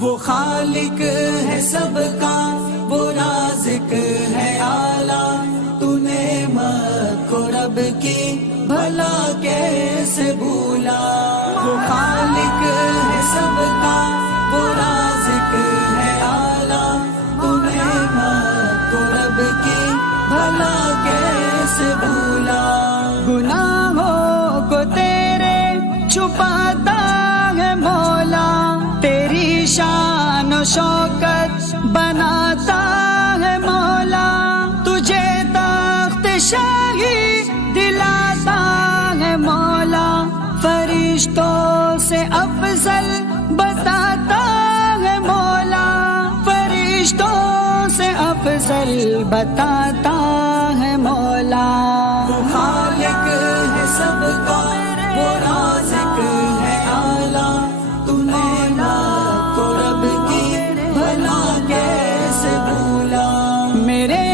وہ خالق ہے سب کا، وہ رازق ہے اعلیٰ، تو نعمت کو رب کی بھلا کیسے بھولا۔ وہ خالق ہے سب کا، وہ رازق ہے اعلیٰ، تو نعمت کو رب کی بھلا کیسے بھولا۔ گناہوں کو تیرے چھپاتا ہے مولا، تیری شان و شوکت بناتا ہے مولا، تجھے تخت شاہی دلاتا ہے مولا، فرشتوں سے افضل بتاتا ہے مولا، فرشتوں سے افضل بتاتا ہے مولا۔ وہ خالق ہے سب کا، وہ رازق ہے اعلیٰ، تو نعمت کو رب کی بھلا کیسے بھولا۔ میرے